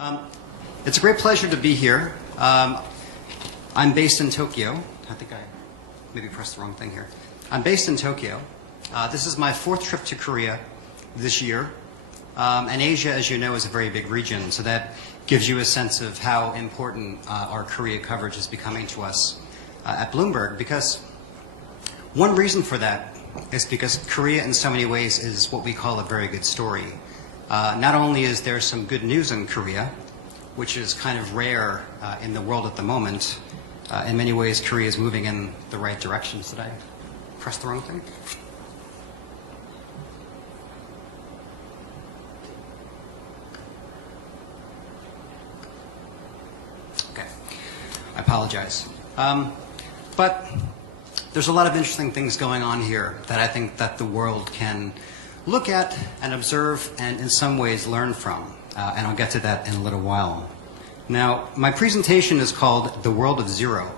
Um, it's a great pleasure to be here. I'm based in Tokyo. I think I maybe pressed the wrong thing here. I'm based in Tokyo. This is my fourth trip to Korea this year. And Asia, as you know, is a very big region, so that gives you a sense of how important our Korea coverage is becoming to us at Bloomberg. Because one reason for that is because Korea, in so many ways, is what we call a very good story. Not only is there some good news in Korea, which is kind of rare in the world at the moment. In many ways, Korea is moving in the right direction. Did I press the wrong thing? Okay, I apologize. But there's a lot of interesting things going on here that I think that the world can look at and observe and in some ways learn from. And I'll get to that in a little while. Now, my presentation is called The World of Zero.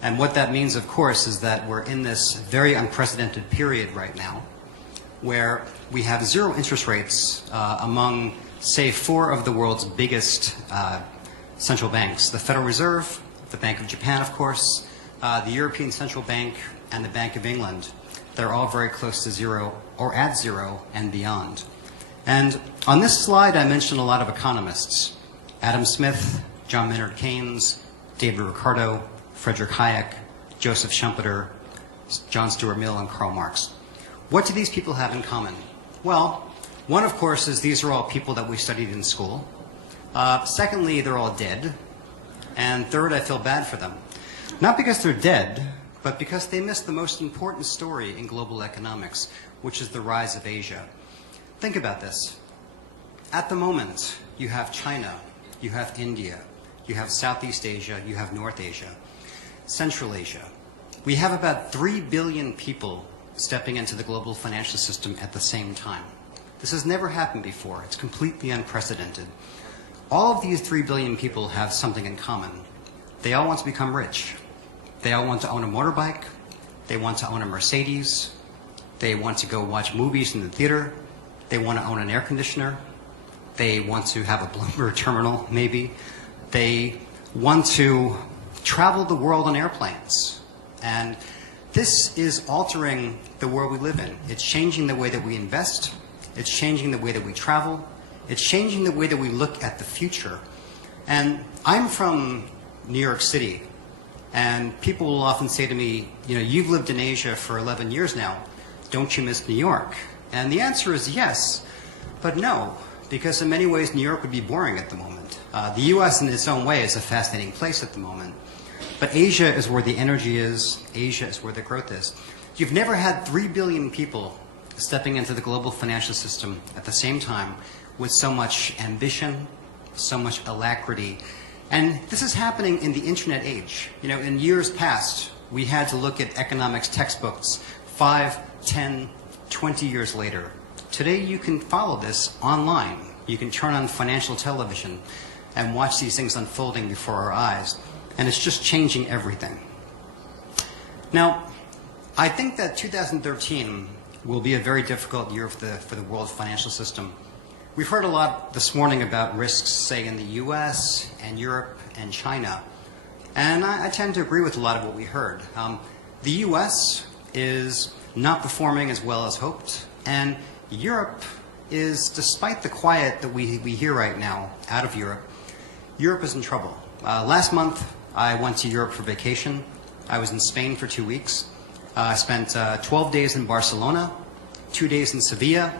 And what that means, of course, is that we're in this very unprecedented period right now where we have zero interest rates among, say, four of the world's biggest central banks. The Federal Reserve, the Bank of Japan, of course, the European Central Bank, and the Bank of England. They're all very close to zero or at zero and beyond. And on this slide, I mentioned a lot of economists. Adam Smith, John Maynard Keynes, David Ricardo, Frederick Hayek, Joseph Schumpeter, John Stuart Mill, and Karl Marx. What do these people have in common? Well, one, of course, is these are all people that we studied in school. Secondly, they're all dead. And third, I feel bad for them. Not because they're dead, but because they missed the most important story in global economics, which is the rise of Asia. Think about this. At the moment, you have China, you have India, you have Southeast Asia, you have North Asia, Central Asia. We have about 3 billion people stepping into the global financial system at the same time. This has never happened before. It's completely unprecedented. All of these 3 billion people have something in common. They all want to become rich. They all want to own a motorbike. They want to own a Mercedes. They want to go watch movies in the theater. They want to own an air conditioner. They want to have a Bloomberg terminal, maybe. They want to travel the world on airplanes. And this is altering the world we live in. It's changing the way that we invest. It's changing the way that we travel. It's changing the way that we look at the future. And I'm from New York City. And people will often say to me, you know, you've lived in Asia for 11 years now. Don't you miss New York? And the answer is yes, but no, because in many ways New York would be boring at the moment. The US in its own way is a fascinating place at the moment. But Asia is where the energy is. Asia is where the growth is. You've never had 3 billion people stepping into the global financial system at the same time with so much ambition, so much alacrity. And this is happening in the internet age. You know, in years past, we had to look at economics textbooks 5, 10, 20 years later. Today, you can follow this online. You can turn on financial television and watch these things unfolding before our eyes. And it's just changing everything. Now, I think that 2013 will be a very difficult year for the world financial system. We've heard a lot this morning about risks, say, in the US and Europe and China. And I tend to agree with a lot of what we heard. The US is not performing as well as hoped. And Europe is, despite the quiet that we hear right now out of Europe, Europe is in trouble. Last month, I went to Europe for vacation. I was in Spain for 2 weeks. I spent 12 days in Barcelona, 2 days in Sevilla.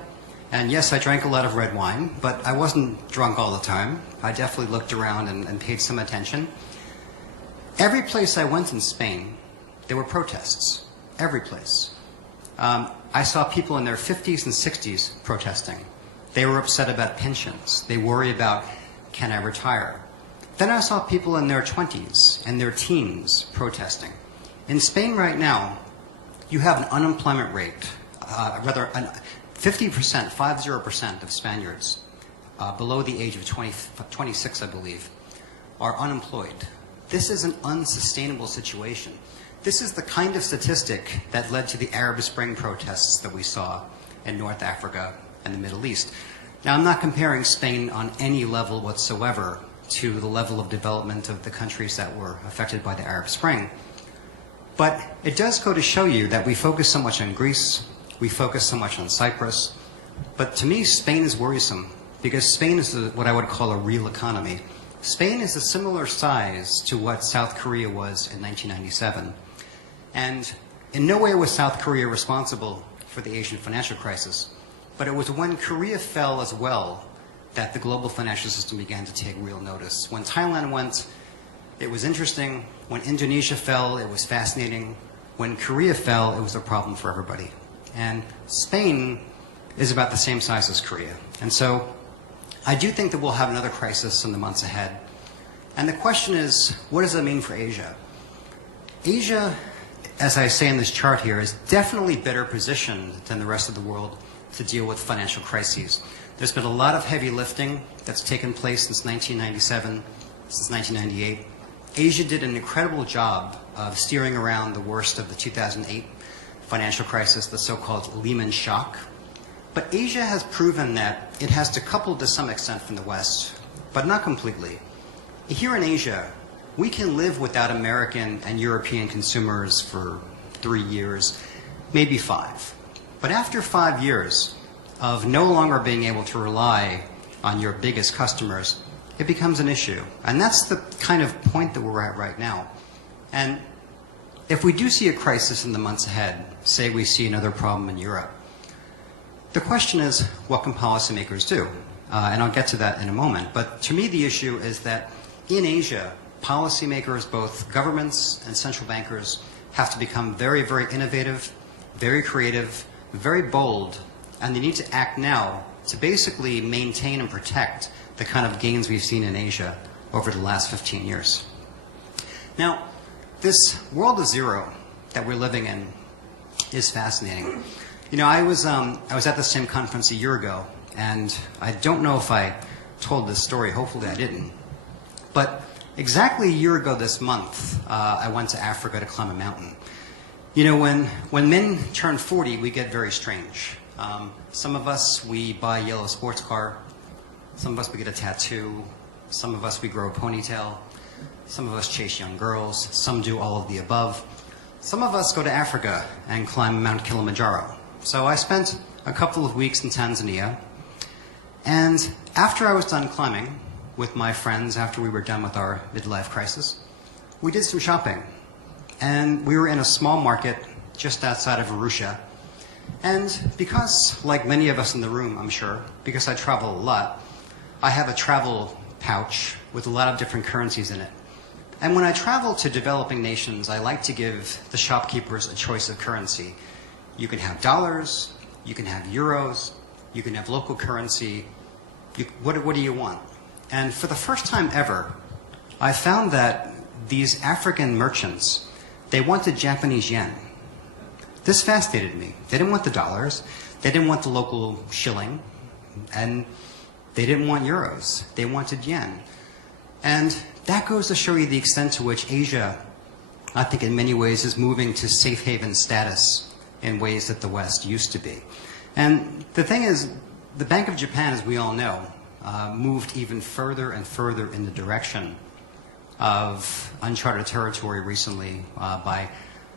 And yes, I drank a lot of red wine, but I wasn't drunk all the time. I definitely looked around and paid some attention. Every place I went in Spain, there were protests. Every place. I saw people in their 50s and 60s protesting. They were upset about pensions. They worry about, can I retire? Then I saw people in their 20s and their teens protesting. In Spain right now, you have an unemployment rate, 50% of Spaniards below the age of 26, I believe, are unemployed. This is an unsustainable situation. This is the kind of statistic that led to the Arab Spring protests that we saw in North Africa and the Middle East. Now, I'm not comparing Spain on any level whatsoever to the level of development of the countries that were affected by the Arab Spring. But it does go to show you that we focus so much on Greece, we focus so much on Cyprus, but to me, Spain is worrisome because Spain is what I would call a real economy. Spain is a similar size to what South Korea was in 1997. And in no way was South Korea responsible for the Asian financial crisis. But it was when Korea fell as well that the global financial system began to take real notice. When Thailand went, it was interesting. When Indonesia fell, it was fascinating. When Korea fell, it was a problem for everybody. And Spain is about the same size as Korea. And so I do think that we'll have another crisis in the months ahead. And the question is, what does that mean for Asia? Asia, as I say in this chart here, is definitely better positioned than the rest of the world to deal with financial crises. There's been a lot of heavy lifting that's taken place since 1997, since 1998. Asia did an incredible job of steering around the worst of the 2008 financial crisis, the so-called Lehman shock. But Asia has proven that it has decoupled to some extent from the West, but not completely. Here in Asia, we can live without American and European consumers for 3 years, maybe 5. But after 5 years of no longer being able to rely on your biggest customers, it becomes an issue. And that's the kind of point that we're at right now. And if we do see a crisis in the months ahead, say we see another problem in Europe, the question is, what can policymakers do? And I'll get to that in a moment. But to me, the issue is that in Asia, policymakers, both governments and central bankers, have to become very, very innovative, very creative, very bold, and they need to act now to basically maintain and protect the kind of gains we've seen in Asia over the last 15 years. Now, this world of zero that we're living in is fascinating. You know, I was at the same conference a year ago, and I don't know if I told this story. Hopefully I didn't. But exactly a year ago this month, I went to Africa to climb a mountain. You know, when men turn 40, we get very strange. Some of us, we buy a yellow sports car. Some of us, we get a tattoo. Some of us, we grow a ponytail. Some of us chase young girls. Some do all of the above. Some of us go to Africa and climb Mount Kilimanjaro. So I spent a couple of weeks in Tanzania. And after I was done climbing with my friends, after we were done with our midlife crisis, we did some shopping. And we were in a small market just outside of Arusha. And because, like many of us in the room, I'm sure, because I travel a lot, I have a travel pouch with a lot of different currencies in it. And when I travel to developing nations, I like to give the shopkeepers a choice of currency. You can have dollars, you can have euros, you can have local currency. What do you want? And for the first time ever, I found that these African merchants, they wanted Japanese yen. This fascinated me. They didn't want the dollars, they didn't want the local shilling, and they didn't want euros. They wanted yen. And that goes to show you the extent to which Asia, I think in many ways, is moving to safe haven status in ways that the West used to be. And the thing is, the Bank of Japan, as we all know, moved even further and further in the direction of uncharted territory recently by,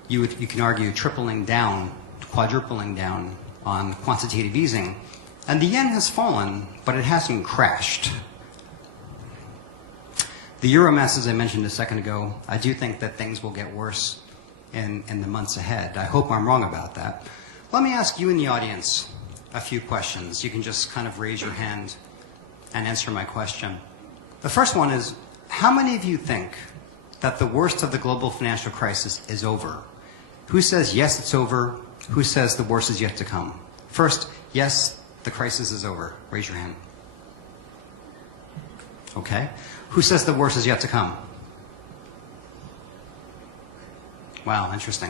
you can argue, tripling down, quadrupling down on quantitative easing. And the yen has fallen, but it hasn't crashed. The euro mass, as I mentioned a second ago, I do think that things will get worse in the months ahead. I hope I'm wrong about that. Let me ask you in the audience a few questions. You can just kind of raise your hand and answer my question. The first one is, how many of you think that the worst of the global financial crisis is over? Who says yes, it's over? Who says the worst is yet to come? First, yes, the crisis is over. Raise your hand. Okay. Who says the worst is yet to come? Wow, interesting.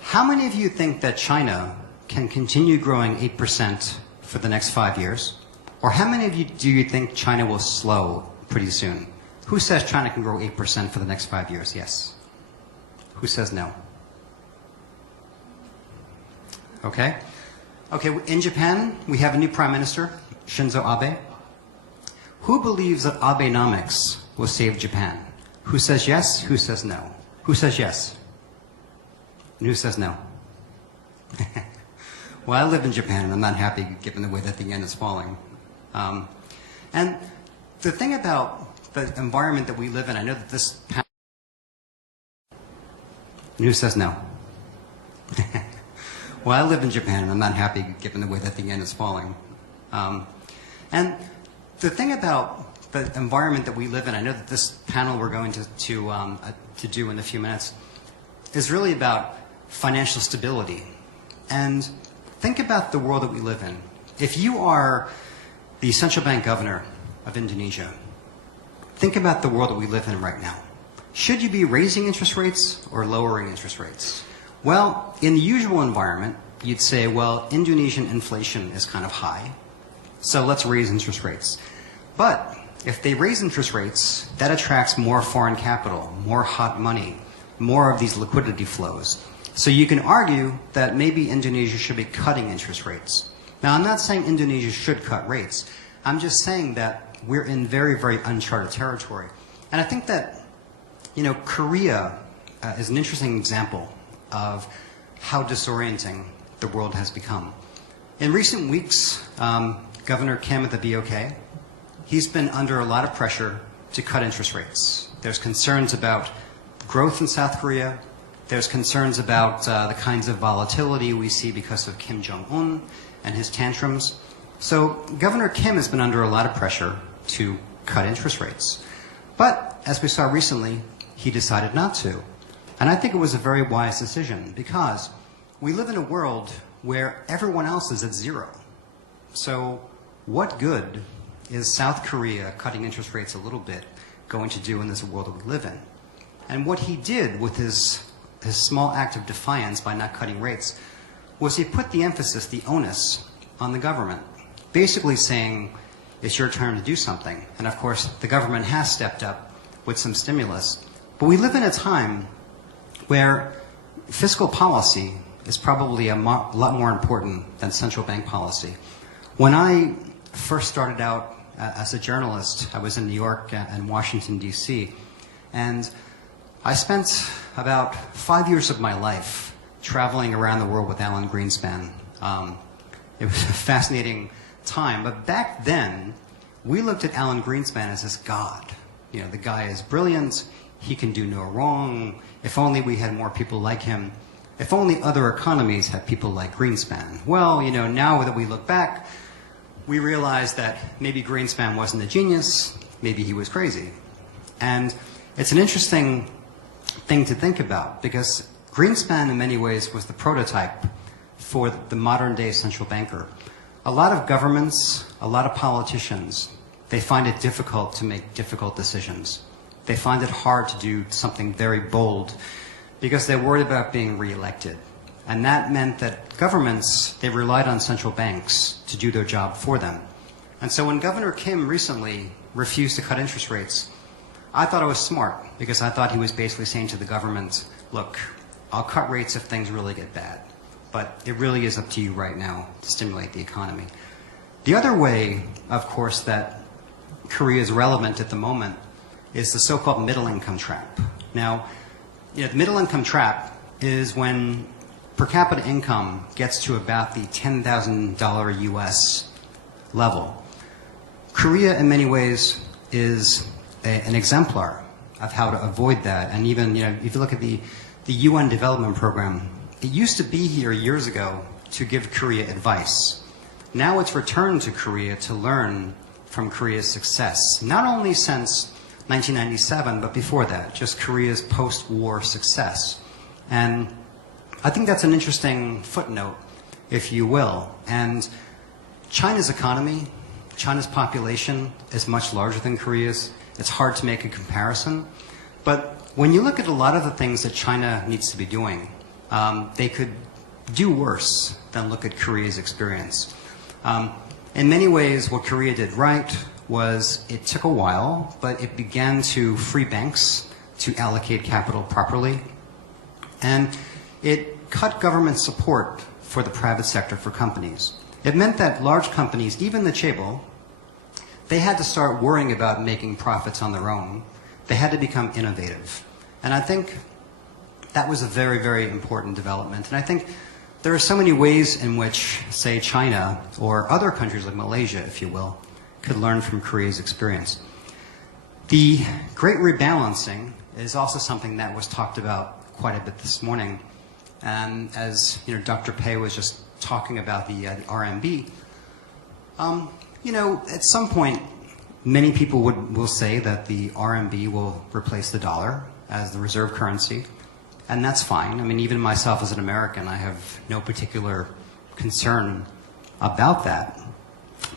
How many of you think that China can continue growing 8% for the next 5 years? Or how many of you do you think China will slow pretty soon? Who says China can grow 8% for the next 5 years? Yes. Who says no? Okay. Okay, in Japan, we have a new prime minister. Shinzo Abe? Who believes that Abenomics will save Japan? Who says yes? Who says no? Who says yes? And who says no? Well, I live in Japan, and I'm not happy given the way that the yen is falling. And the thing about the environment that we live in, I know that this panel... And who says no? Well, I live in Japan, and I'm not happy given the way that the yen is falling. And the thing about the environment that we live in, I know that this panel we're going to do in a few minutes, is really about financial stability. And think about the world that we live in. If you are the central bank governor of Indonesia, think about the world that we live in right now. Should you be raising interest rates or lowering interest rates? Well, in the usual environment, you'd say, well, Indonesian inflation is kind of high, so let's raise interest rates. But if they raise interest rates, that attracts more foreign capital, more hot money, more of these liquidity flows. So you can argue that maybe Indonesia should be cutting interest rates. Now, I'm not saying Indonesia should cut rates. I'm just saying that we're in very, very uncharted territory. And I think that, you know, Korea is an interesting example of how disorienting the world has become. In recent weeks, Governor Kim at the BOK, he's been under a lot of pressure to cut interest rates. There's concerns about growth in South Korea. There's concerns about the kinds of volatility we see because of Kim Jong-un and his tantrums. So Governor Kim has been under a lot of pressure to cut interest rates. But as we saw recently, he decided not to. And I think it was a very wise decision because we live in a world where everyone else is at zero. So what good is South Korea cutting interest rates a little bit going to do in this world that we live in? And what he did with his small act of defiance by not cutting rates was he put the emphasis, the onus, on the government, basically saying, it's your turn to do something. And of course, the government has stepped up with some stimulus. But we live in a time where fiscal policy is probably a lot more important than central bank policy. When I first started out as a journalist, I was in New York and Washington, D.C., and I spent about 5 years of my life traveling around the world with Alan Greenspan. It was a fascinating time, but back then, we looked at Alan Greenspan as this god. You know, the guy is brilliant, he can do no wrong, if only we had more people like him, if only other economies had people like Greenspan. Well, you know, now that we look back, we realize that maybe Greenspan wasn't a genius, maybe he was crazy. And it's an interesting thing to think about because Greenspan in many ways was the prototype for the modern day central banker. A lot of governments, a lot of politicians, they find it difficult to make difficult decisions. They find it hard to do something very bold because they're worried about being reelected. And that meant that governments, they relied on central banks to do their job for them. And so when Governor Kim recently refused to cut interest rates, I thought it was smart because I thought he was basically saying to the government, look, I'll cut rates if things really get bad, but it really is up to you right now to stimulate the economy. The other way, of course, that Korea is relevant at the moment is the so-called middle-income trap. Now, you know, the middle-income trap is when per capita income gets to about the $10,000 US level. Korea, in many ways, is an exemplar of how to avoid that. And even, you know, if you look at the UN Development Program, it used to be here years ago to give Korea advice. Now it's returned to Korea to learn from Korea's success, not only since 1997, but before that, just Korea's post-war success. And I think that's an interesting footnote, if you will. And China's economy, China's population is much larger than Korea's. It's hard to make a comparison. But when you look at a lot of the things that China needs to be doing, they could do worse than look at Korea's experience. In many ways, what Korea did right was it took a while, but it began to free banks to allocate capital properly. And it cut government support for the private sector for companies. it meant that large companies, even the chaebol, they had to start worrying about making profits on their own. They had to become innovative. And I think that was a very, very important development. And I think there are so many ways in which, say, China or other countries like Malaysia, if you will, could learn from Korea's experience. The great rebalancing is also something that was talked about quite a bit this morning. And as Dr. Pei was just talking about the RMB, at some point, many people will say that the RMB will replace the dollar as the reserve currency, and that's fine. I mean, even myself as an American, I have no particular concern about that.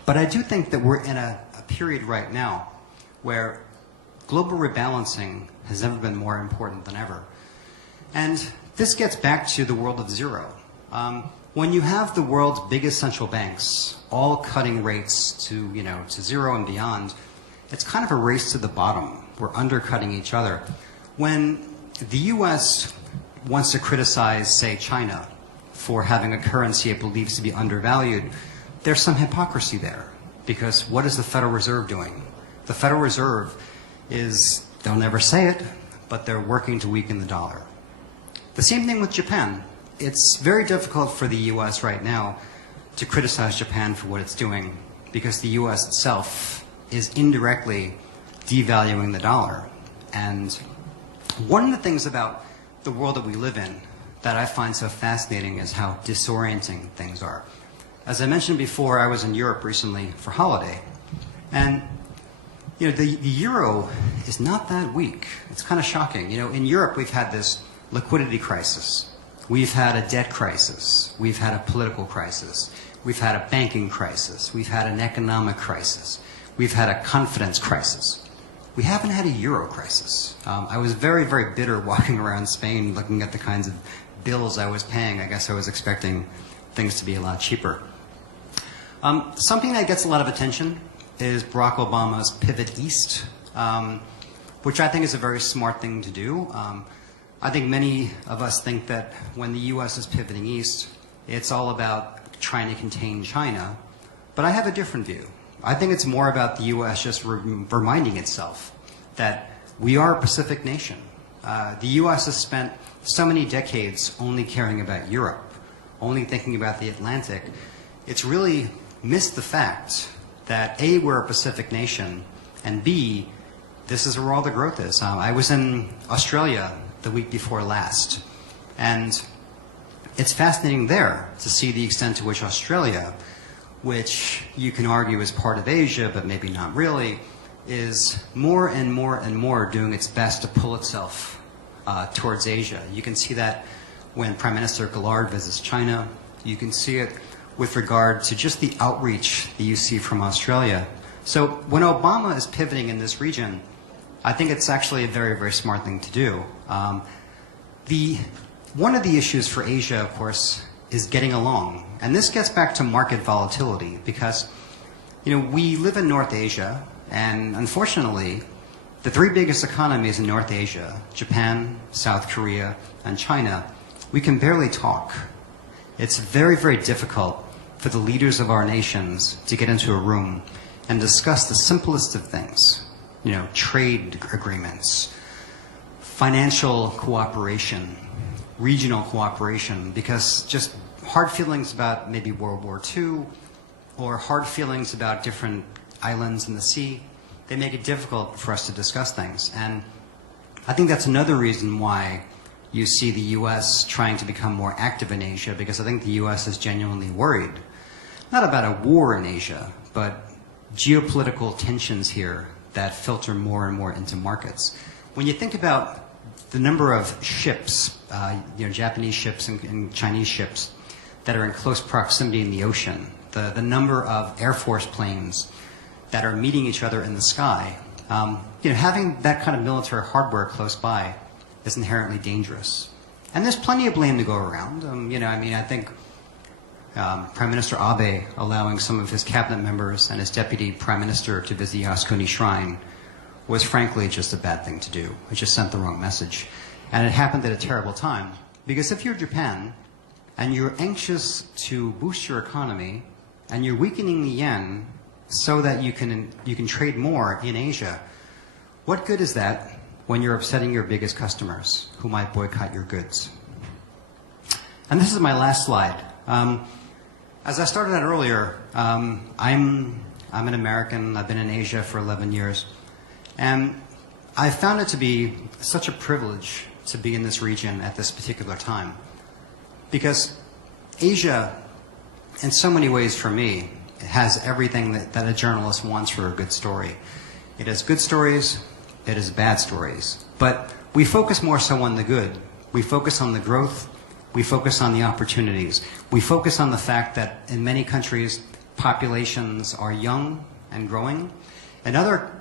But I do think that we're in a period right now where global rebalancing has never been more important than ever. And this gets back to the world of zero. When you have the world's biggest central banks all cutting rates to zero and beyond, it's kind of a race to the bottom. We're undercutting each other. When the U.S. wants to criticize, say, China for having a currency it believes to be undervalued, there's some hypocrisy there. Because what is the Federal Reserve doing? The Federal Reserve is, they'll never say it, but they're working to weaken the dollar. The same thing with Japan. It's very difficult for the U.S. right now to criticize Japan for what it's doing because the U.S. itself is indirectly devaluing the dollar. And one of the things about the world that we live in that I find so fascinating is how disorienting things are. As I mentioned before, I was in Europe recently for holiday. And the euro is not that weak. It's kind of shocking. In Europe, we've had this liquidity crisis. We've had a debt crisis. We've had a political crisis. We've had a banking crisis. We've had an economic crisis. We've had a confidence crisis. We haven't had a euro crisis. I was very, very bitter walking around Spain looking at the kinds of bills I was paying. I guess I was expecting things to be a lot cheaper. Something that gets a lot of attention is Barack Obama's pivot east, which I think is a very smart thing to do. I think many of us think that when the U.S. is pivoting east, it's all about trying to contain China. But I have a different view. I think it's more about the U.S. just reminding itself that we are a Pacific nation. The U.S. has spent so many decades only caring about Europe, only thinking about the Atlantic. It's really missed the fact that A, we're a Pacific nation, and B, this is where all the growth is. I was in Australia the week before last, and it's fascinating there to see the extent to which Australia, which you can argue is part of Asia, but maybe not really, is more and more and more doing its best to pull itself towards Asia. You can see that when Prime Minister Gillard visits China. You can see it with regard to just the outreach that you see from Australia. So when Obama is pivoting in this region, I think it's actually a very, very smart thing to do. One of the issues for Asia, of course, is getting along. And this gets back to market volatility because, we live in North Asia, and unfortunately, the three biggest economies in North Asia, Japan, South Korea, and China, we can barely talk. It's very, very difficult for the leaders of our nations to get into a room and discuss the simplest of things. Trade agreements, financial cooperation, regional cooperation, because just hard feelings about maybe World War II or hard feelings about different islands in the sea, they make it difficult for us to discuss things. And I think that's another reason why you see the U.S. trying to become more active in Asia, because I think the U.S. is genuinely worried, not about a war in Asia, but geopolitical tensions here that filter more and more into markets. When you think about the number of ships, Japanese ships and Chinese ships that are in close proximity in the ocean, the number of Air Force planes that are meeting each other in the sky, having that kind of military hardware close by is inherently dangerous. And there's plenty of blame to go around. I think Prime Minister Abe allowing some of his cabinet members and his deputy prime minister to visit Yasukuni Shrine was frankly just a bad thing to do. It just sent the wrong message. And it happened at a terrible time. Because if you're Japan and you're anxious to boost your economy, and you're weakening the yen so that you can trade more in Asia, what good is that when you're upsetting your biggest customers who might boycott your goods? And this is my last slide. As I started out earlier, I'm an American. I've been in Asia for 11 years. And I found it to be such a privilege to be in this region at this particular time. Because Asia, in so many ways for me, has everything that a journalist wants for a good story. It has good stories, it has bad stories. But we focus more so on the good. We focus on the growth. We focus on the opportunities. We focus on the fact that in many countries, populations are young and growing. In other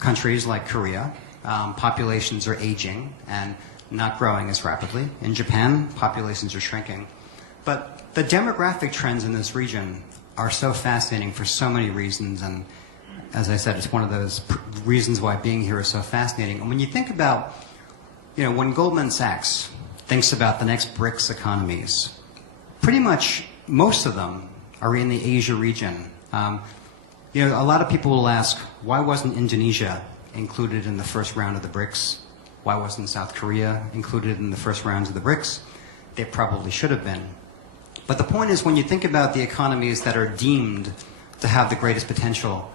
countries like Korea, populations are aging and not growing as rapidly. In Japan, populations are shrinking. But the demographic trends in this region are so fascinating for so many reasons, and as I said, it's one of those reasons why being here is so fascinating. And when you think about, when Goldman Sachs thinks about the next BRICS economies, pretty much most of them are in the Asia region. A lot of people will ask, why wasn't Indonesia included in the first round of the BRICS? Why wasn't South Korea included in the first rounds of the BRICS? They probably should have been. But the point is, when you think about the economies that are deemed to have the greatest potential,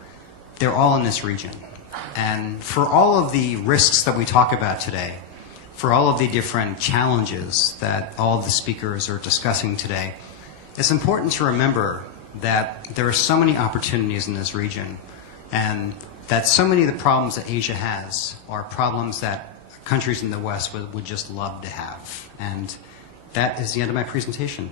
they're all in this region. And for all of the risks that we talk about today, for all of the different challenges that all of the speakers are discussing today, it's important to remember that there are so many opportunities in this region, and that so many of the problems that Asia has are problems that countries in the West would just love to have. And that is the end of my presentation.